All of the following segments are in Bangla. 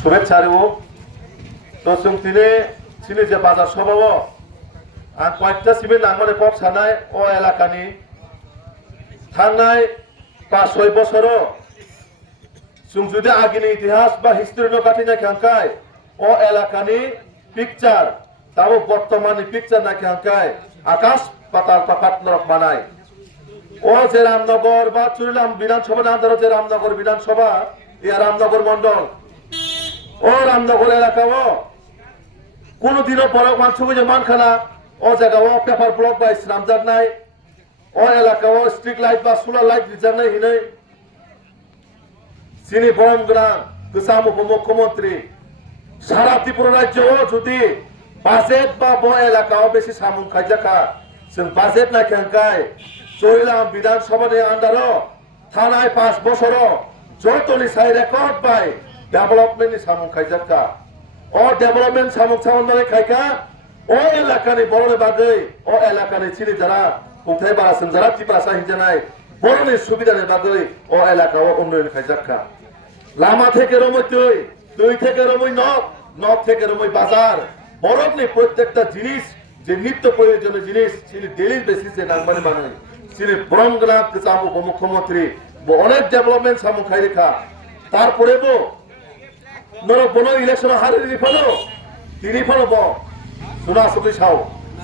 শুভেচ্ছা রেও তো जों তিনি যে বাজার সভাও आं কয়েকটা সিভিল নাম্বারে পপ সানায় ও এলাকানি থানায় 5-6 বছরও जों जुदि आगिनि इतिहास बा हिस्ट्रिनो काटिना खांखाय ও এলাকানি পিকচার তাও বর্তমানে পিকচার না খাंखाय আকাশ পাতাল পাকাত নরক বানায় ও যে রামনগর বা চুরিলাম বিধানসভা আন্দার যে রামনগর বিধানসভা এই রামনগর মন্ডল ও রামনগর এলাকাও কোনদিনও বড় মানসুকে যে মানখানা ও জায়গাও পেপার ব্লক বা ইসলামজার নাই ও এলাকাও স্ট্রিট লাইট বা সোলার লাইট রিজার নাই হিনে চিনি বরম গ্রাম গোসাম উপমুখ্যমন্ত্রী সারা ত্রিপুরা রাজ্য যদি বাজেট বা ব এলাকাও বেশি সামুং খাইজাখা जों বাজেট না খাंखाय চরিলাম বিধানসভার আন্ডারও থানায় 5 বছরও যতনি সাই রেকর্ড পাই ডেভেলপমেন্টনি সামুং খাইজাখা ও ডেভেলপমেন্ট সামুং সামনে খাইকা ও এলাকানি বড় বাগৈ ও এলাকানি চিনি যারা কোথায় বাসেন যারা ত্রিপুরা হিজানায় বড়নি সুবিধার বাগৈ ও এলাকাও উন্নয়ন খাইজাখা লামা থেকে রমই দুই থেকে রমই নব থেকে রমই বাজার বড়নি প্রত্যেকটা জিনিস যে নিত্য প্রয়োজনীয় জিনিস চিনি ডেইলি বেসিসে নাংবানি বানাই চিনি বরমগ্রাম গোসাম উপমুখ্যমন্ত্রী অনেক ডেভেলপমেন্ট সামু খাই রেখা তারপরে বো নর বন ইলেকশন হারি রিফানো তিনি ফলো ব সুনা সুবি সাও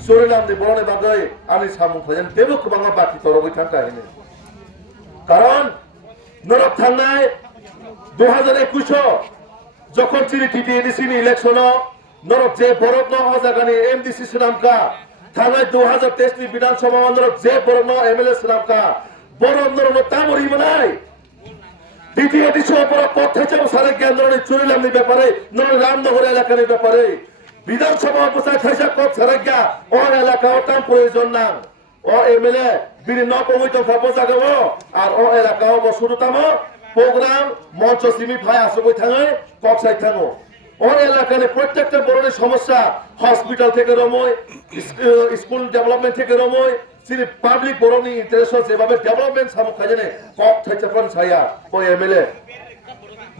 সরিলাম দি বড়নে বাগৈ আনি সামু খাইন দেব কুবাঙ্গা বাকি তরবই থাকা হিনে কারণ নরক থানায় 2021 যখন চিনি টিটিএডিসি ইলেকশন নরক যে বরক ন জাগানি এমডিসি সুনামকা থানায় 2023 নি বিধানসভা নরক যে বরক ন এমএলএ সুনামকা বরক নরক তামরি মনাই টিটিএডিসি উপর পথে যে সারে কেন্দ্রনি চুরিলাম নি ব্যাপারে নর রামনগর এলাকার ব্যাপারে বিধানসভা উপসায় খাইসা কত সারাগা ও এলাকা ও তাম প্রয়োজন না ও এমএলএ বিনি ন কমিটি ফাবো জাগাও আর ও এলাকা ও শুরুতামো প্রোগ্রাম মঞ্চ সিমি ভাই আসবই থাঙে কক্সাই থাঙো ও এলাকার প্রত্যেকটা বড় সমস্যা হসপিটাল থেকে রমই স্কুল ডেভেলপমেন্ট থেকে রমই সিনি পাবলিক বড়নি ইন্টারেস্ট যেভাবে ডেভেলপমেন্ট সামু খাইজনে কক থাইচাফান ছায়া ও এমএলএ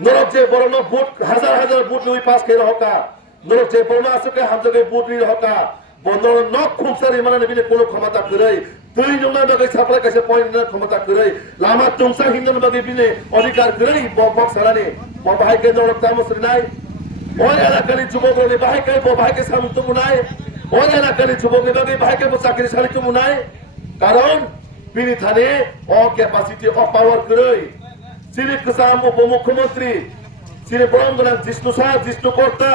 নরক যে বড় বুট হাজার হাজার বুট লই পাস খেয়ে হকা নরক যে বড় আসকে হামজগে বুট লই হকা বন্দর নক খুমসারি মানে বিলে কোনো ক্ষমতা করে তুই জন্য বাগে ছাপড়া কাছে পয়েন্ট ক্ষমতা করে লামা তুমসা হিন্দন বাগে বিনে অধিকার করে বক সারানি ভাইকে নরক তামসরি নাই ওই এলাকার যুবকরা ভাইকে ভাইকে সামুত মুনাই ওই এলাকার যুবকরা বাগে ভাইকে চাকরি সালিত মুনাই কারণ বিনি থানে অ ক্যাপাসিটি অ পাওয়ার করে চিনি গোসাম উপমুখ্যমন্ত্রী চিনি বরমগ্রাম জিষ্ণু কর্তা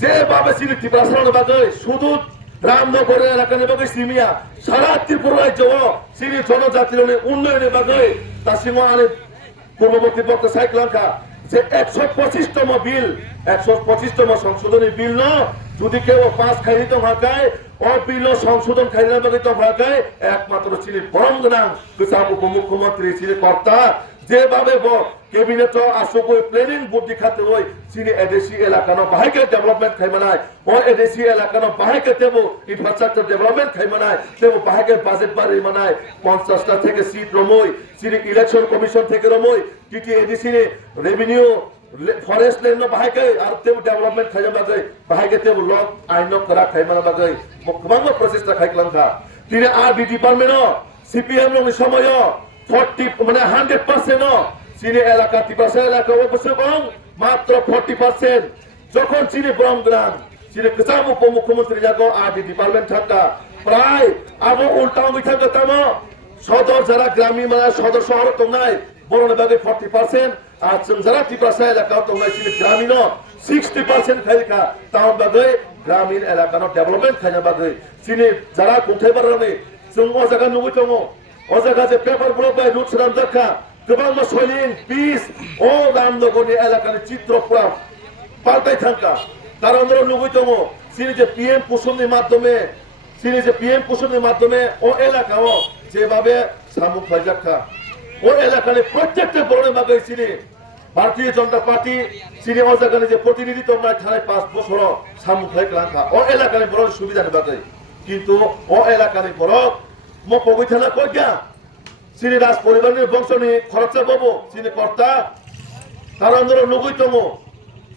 যেভাবে চিনি ত্রিপুরা বাগে শুধু রামনগর এলাকার বাগে সিমিয়া সারা ত্রিপুরা রাজ্য চিনি জনজাতির উন্নয়নের বাগে তা সিংহ আনে পূর্ববর্তী পক্ষ সাইক্লাঙ্কা যে 125তম বিল 125তম সংশোধনী বিল ন যদি কেউ পাস খাই তো ভাগায় ও বিল সংশোধন খাই না বাগে তো ভাগায় একমাত্র চিনি বরমগ্রাম গোসাম উপমুখ্যমন্ত্রী চিনি কর্তা যেভাবে ক্যাবিনেট আসুকই প্ল্যানিং বুদ্ধি খাতে হই চিনি এডিসি এলাকানো বাহাইকে ডেভেলপমেন্ট খাইমানায় ও এডিসি এলাকানো বাহাইকে দেব ইনফ্রাস্ট্রাকচার ডেভেলপমেন্ট খাইমানায় দেব বাহাইকে বাজেট বাড়ি মানায় 50টা থেকে সিট রমই চিনি ইলেকশন কমিশন থেকে রমই TT ADC revenue forest land বাহাইকে আর দেব ডেভেলপমেন্ট খাইমা বাগে বাহাইকে দেব লক আইন করা খাইমানা বাগে গোবাং প্রচেষ্টা খাইক্লাংখা তিনি আরবি ডিপার্টমেন্ট সিপিএম রং সময় 40 মানে 100% চিনি এলাকা ত্রিপুরা এলাকা অবশ্যই মাত্র 40% যখন চিনি বরমগ্রাম চিনি গোসাম উপমুখ্যমন্ত্রী যাগো আরডি ডিপার্টমেন্ট থাকা প্রায় আবো উল্টা থাকা তাম সদর যারা গ্রামীণ মানে সদর শহর তো নাই বড় বাগে 40% আর যারা ত্রিপুরা এলাকা তো নাই চিনি গ্রামীণ 60% খাইকা তাও বাগে গ্রামীণ এলাকার ডেভেলপমেন্ট খাইনা বাগে চিনি যারা কোথায় বারনে जों ও জায়গা নুবই দङ ও জায়গা যে পেপার ব্লক বাই রুট রাম দেখা गोबां मसलिन पिस ও রামনগরনি এলাকার চিত্র পুরা পাল্টাই থাকা কারণ আমরা নুবই দङ চিনি যে পিএম কুসুমের মাধ্যমে ও এলাকাও যেভাবে সামু ফাইজাখা ও এলাকার প্রত্যেকটা বড় বাগে চিনি ভারতীয় জনতা পার্টি চিনি ও জায়গায় যে প্রতিনিধিত্ব নাই থানায় 5 বছর সামু ফাইক্লাংখা ও এলাকার বড় সুবিধা বাগে কিন্তু ও এলাকার বড় মো পগৈ থানা কইগা চিনি রাজ পরিবারের বংশনি খরচা পাবো চিনি কর্তা কারণ নুবই দङ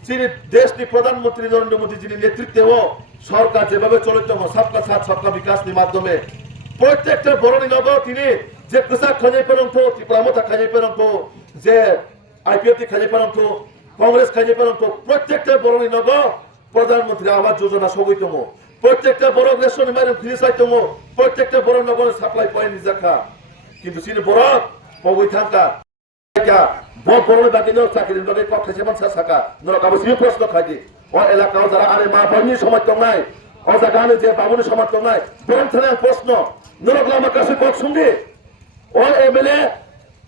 যিনি দেশটি প্রধানমন্ত্রী নরেন্দ্র মোদী যিনি নেতৃত্বেও সরকার যেভাবে চলিত সবকা সাথ সবকা বিকাশের মাধ্যমে প্রত্যেকটা বরণী নগর তিনি যে কৃষক খাজাই পেরন্ত ত্রিপুরামতা খাজাই পেরন্ত যে আইপিএফটি খাজাই পেরন্ত কংগ্রেস খাজাই পেরন্ত প্রত্যেকটা বরণী নগর প্রধানমন্ত্রী আবাস যোজনা সবইতম প্রত্যেকটা বড় রেশন মাইরন ফ্রি সাইতম প্রত্যেকটা বড় নগর সাপ্লাই পয়েন্ট নিজাখা কিন্তু তিনি বড় পবই থাকা বরণে বাকি চাকরির বাকি কথা যেমন সাকা নরক আবশ্যক প্রশ্ন খাইদি ও এলাকাও যারা আরে মা বন্যী সমর্থন নাই ও জায়গায় যে বাবুনি সমর্থন নাই বরং থানায় প্রশ্ন নরক আমার কাছে পথ সঙ্গে ও এমএলএ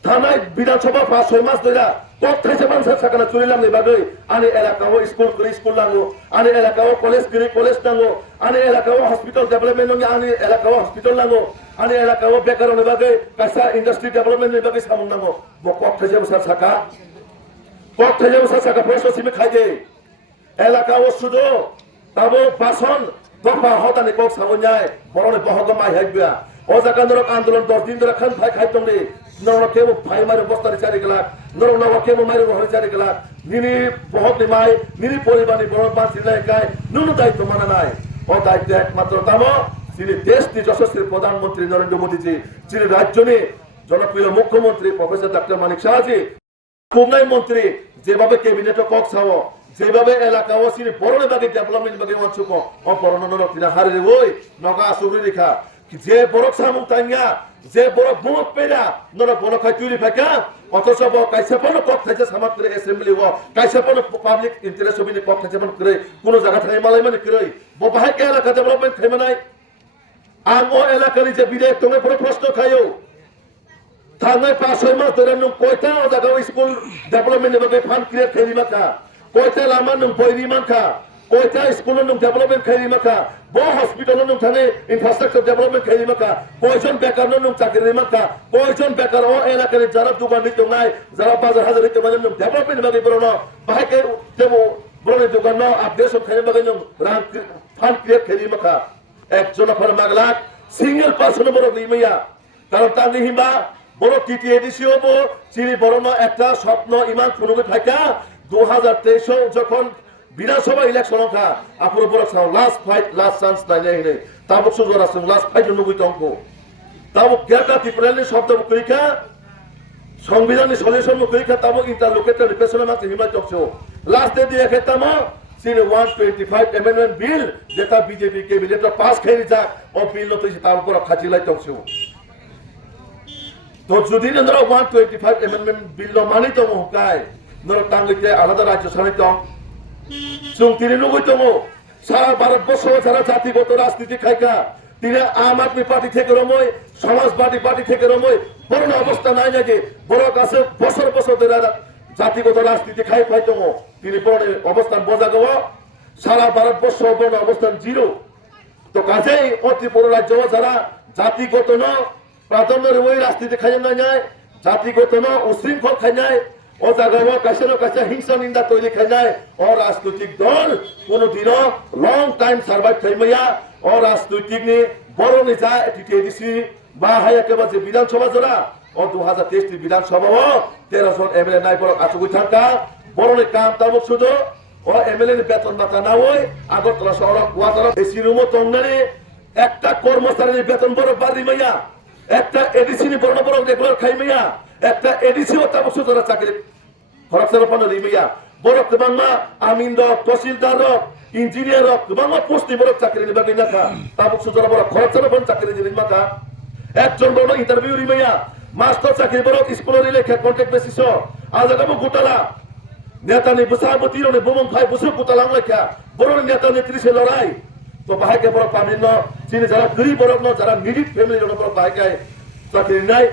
থানায় বিধানসভা 5-6 মাস ধরে কোথায় যেমন সাকানা চুরিলাম নেবাগৈ আনি এলাকাও স্কুল করে স্কুল নাঙ্গো আনি এলাকাও কলেজ করে কলেজ নাঙ্গো আনি এলাকাও হসপিটাল ডেভেলপমেন্ট নাঙ্গো আনি এলাকাও হসপিটাল নাঙ্গো আনি এলাকাও বেকার নেবাগৈ কাইসা ইন্ডাস্ট্রি ডেভেলপমেন্ট নেবাগৈ সামন নাঙ্গো কোথায় যেমন সাকা কোথায় যেমন সাকা প্রশ্ন সিমে খাই দে এলাকাও শুধু তাবো বাসন দফা হতানি কক সামন্যায় বরণে বহগমাই হাইবিয়া ও জায়গা নরক আন্দোলন 10 দিন ধরে খান ভাই খাইতংনি নরক কেমো ভাই মারে বস্তারি চারি গেলা নরক নরক কেমো মারে হরি চারি গেলা নিনি বহুত মাই নিনি পরিবানি বড় পাঁচ দিলাই গায় নুনু দায়িত্ব মানা নাই ও দায়িত্ব একমাত্র তামো যিনি দেশটি যশস্বী প্রধানমন্ত্রী নরেন্দ্র মোদীজি যিনি রাজ্যনি জনপ্রিয় মুখ্যমন্ত্রী প্রফেসর ডক্টর মানিক শাহজি কুমলাই মন্ত্রী যেভাবে ক্যাবিনেট কক ছাও যেভাবে এলাকা ও সিনি বরণে বাকি ডেভেলপমেন্ট বাকি অঞ্চল ও বরণ নরক তিনা হারে ওই নগা আসুরি রেখা যে বড় সামু তাইয়া যে বড় বুমত পেরা নরক বড় খাই তুলি ফাকা অথচ কাইসা পন কথা যে সমাজ করে অ্যাসেম্বলি ও কাইসা পন পাবলিক ইন্টারেস্ট হবিনি কথা যেমন করে কোন জায়গা থেকে মালাই মানে করে ববাহে কে এলাকা ডেভেলপমেন্ট খাইমা নাই আমো এলাকার যে বিধায়ক তুমি বড় প্রশ্ন খাইও থানায় 5-6 মাস ধরে নু কয়টা জায়গা স্কুল ডেভেলপমেন্ট এভাবে ফান্ড ক্রিয়েট খেলি মাখা কয়টা লামা নু বইরি মাখা কয়টা স্কুল নু ডেভেলপমেন্ট খেলি মাখা ব হসপিটাল নু থানে ইনফ্রাস্ট্রাকচার ডেভেলপমেন্ট খেলি মাখা কয়জন বেকার নু চাকরি মাখা কয়জন বেকার ও এলাকার যারা দোকান দিতে নাই যারা বাজার হাজার দিতে মানে ডেভেলপমেন্ট বাকি বড় না বাহাকে দেবো বড় দোকান না আপডেশন খেলি মাখা রান ফান্ড ক্রিয়েট খেলি মাখা একজন ফর মাগলা সিঙ্গেল পারসন বড় লিমাইয়া কারণ তাঙ্গি হিমা বড় টিটিএডিসি হবো চিনি বড় একটা স্বপ্ন ইমান ফুনুকে থাকা 2023 যখন বিধানসভা ইলেকশন খা আপুর বড় লাস্ট ফাইট লাস্ট চান্স নাই নাই তাবক সুযোগ আছে লাস্ট ফাইট নবুই অঙ্ক তাবক গেটা ত্রিপুরানি শব্দ পরীক্ষা সংবিধানের সলিউশন পরীক্ষা তাবক ইন্টারলোকেটর রিপ্রেজেন্টেটিভ মাতে হিমাই তকছো লাস্ট দিয়ে খেতামা সিনে 125 অ্যামেন্ডমেন্ট বিল যেটা বিজেপি ক্যাবিনেট পাস খাই যাক ও বিল তো তার উপর খাচিলাই তকছো তো যদি নর 125 অ্যামেন্ডমেন্ট বিল মানি তো মহকায় নর টাঙ্গিতে আলাদা রাজ্য সমিত जों তিনি নগৈতম সারা ভারতবর্ষ যারা জাতিগত রাজনীতি খাইকা তিনি আম আদমি পার্টি থেকে রময় সমাজবাদী পার্টি থেকে রময় বড় অবস্থা নাই নাকি বড় কাছে বছর বছর ধরে জাতিগত রাজনীতি খাই পাইতম তিনি বড় অবস্থান বজা গো সারা ভারতবর্ষ বড় অবস্থান জিরো তো কাজেই অতি বড় রাজ্য যারা জাতিগত ন প্রাধান্য ওই রাজনীতি খাই নাই জাতিগত ন উশৃঙ্খল খাই নাই ও জায়গায় কাছে হিংসা নিন্দা তৈরি খাই নাই ও রাজনৈতিক দল কোনোদিনও লং টাইম সার্ভাইভ খাইমাইয়া ও রাজনৈতিক নি বড় নিজা টিটিএডিসি বা হাই একেবারে যে বিধানসভা জোড়া ও 2023 বিধানসভা 13 জন এমএলএ নাই বড় আচুগুই থাকা বড় কাম তাবক শুধু ও এমএলএ বেতন ভাতা না ওই আগরতলা শহর ওয়াটার এসি রুমও তংনারে একটা কর্মচারীর বেতন বড় বাড়ি মাইয়া একটা এডিসি নি বড় বড় রেগুলার খাইমাইয়া একটা এডিসি ও তাবক শুধু চাকরি খরচের ফোন রিমিয়া বড় তোমান্না আমিন rock তহসিলদার rock engineer rock তোমান্না post বড় চাকরি নিবাগি নাকা তাবক শুধু বড় খরচের ফোন চাকরি নিবাগা একজন বড় ইন্টারভিউ রিমিয়া মাস্টার চাকরি বড় স্কুলের লেখা কন্ট্রাক্ট বেসিস আজ আগামো গোটালা নেতানি বসাবতি রনে বমন ভাই বসে গোটালা লেখা বড় নেতা নেত্রী সে লড়াই তো বাহাকে বড় পাবিন ন যিনি যারা গরিব বড় ন যারা মিডিল ফ্যামিলি জন বড় বাহাকে চাকরি নাই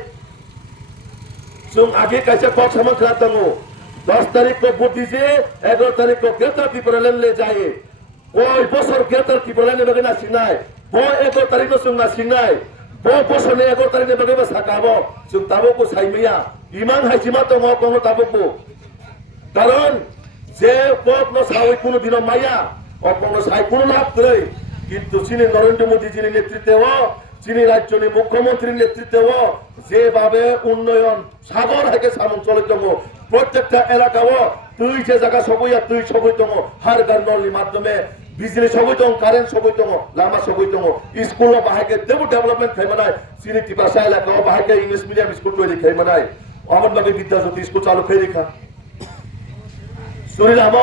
जों आगे कैसे कौन समझ रहा हूँ 10 तारीख को वोट दीजिए 11 तारीख को ग्रेटर टिप्पणी ले जाइए कोई बसर ग्रेटर टिप्पणी बगे ना सिंगाय वो 11 तारीख को सुनना सिंगाय वो बसर ने 11 तारीख ने बगे बस हकाबो जों ताबो को साइमिया इमान हाइजिमा तो मो को ताबो को कारण जे कोप न सावै कोनो दिन माया और कोनो साइ कोनो लाभ करे কিন্তু যিনি নরেন্দ্র মোদী যিনি নেতৃত্বে যিনি রাজ্যের মুখ্যমন্ত্রীর নেতৃত্বে যেভাবে উন্নয়ন সাগর থেকে সামন চলিত প্রত্যেকটা এলাকা তুই যে জায়গা সবই আর তুই সবই তম হার গান নলির মাধ্যমে বিজলি সবই তম কারেন্ট সবই তম লামা সবই তম স্কুল বাহাকে দেবো ডেভেলপমেন্ট খাইমানায় সিনি টিপাশা এলাকা বাহাকে ইংলিশ মিডিয়াম স্কুল তৈরি খাইমানায় অমনভাবে বিদ্যাজ্যোতি স্কুল চালু খেয়ে রেখা সুরিলাম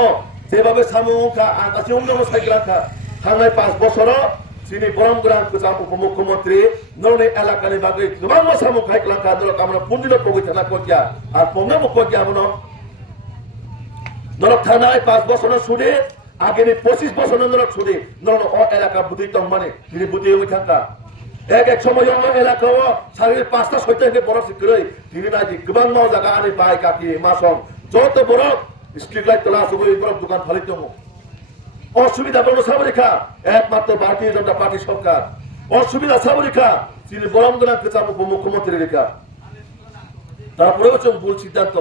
যেভাবে সামুখা আকাশে উন্নয়ন সাইকেলাখা थांनाय 5 বছরও চিনি বরমগ্রাম কুচাম উপমুখ্যমন্ত্রী নরনে এলাকাनि বাগै गोबां सामु खायख्लांखा नरक আমরা পুঞ্জিল পবিথনা কইয়া আর পঙ্গামু কইয়া মনো নরক থানায় 5 বছর সুদে আগেনি 25 বছর নরক সুদে নরন ও এলাকা বুদ্ধি তং মানে তিনি বুদ্ধি হই থাকা এক সময় এলাকাও সারি 5টা 6টা থেকে বড় শিখরই তিনি নাকি गोबां মাও জায়গা আনি পাই কাকি মাসম যত বড় স্ট্রিট লাইট তোলা সবই বড় দোকান ফালিতমু অসুবিধা বড় সাবরিখা একমাত্র ভারতীয় জনতা পার্টি সরকার অসুবিধা সাবরিখা তিনি বরমগ্রাম কুচাম উপমুখ্যমন্ত্রী রেখা তারপরেও চং ভুল সিদ্ধান্ত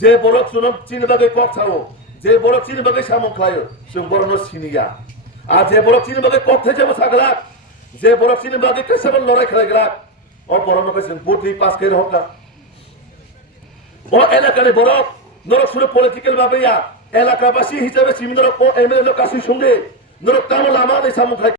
যে বড় সুনম চীন বাগে কক্ষাও যে বড় চীন বাগে সামন খায় সে বড় ন সিনিয়া আর যে বড় চীন বাগে কক্ষে যাবো সাগলা যে বড় চীন বাগে কেসেবল লড়াই খেলাগলা ও বড় ন কেসেন বুদ্ধি পাস করে হকা ও এলাকার বড় নরক সুরে পলিটিক্যাল ভাবে এলাকাবাসী হিসেবে সিমিনরক ও এমএলএ কাছে সঙ্গে নরক তামলা মানে সামন খায়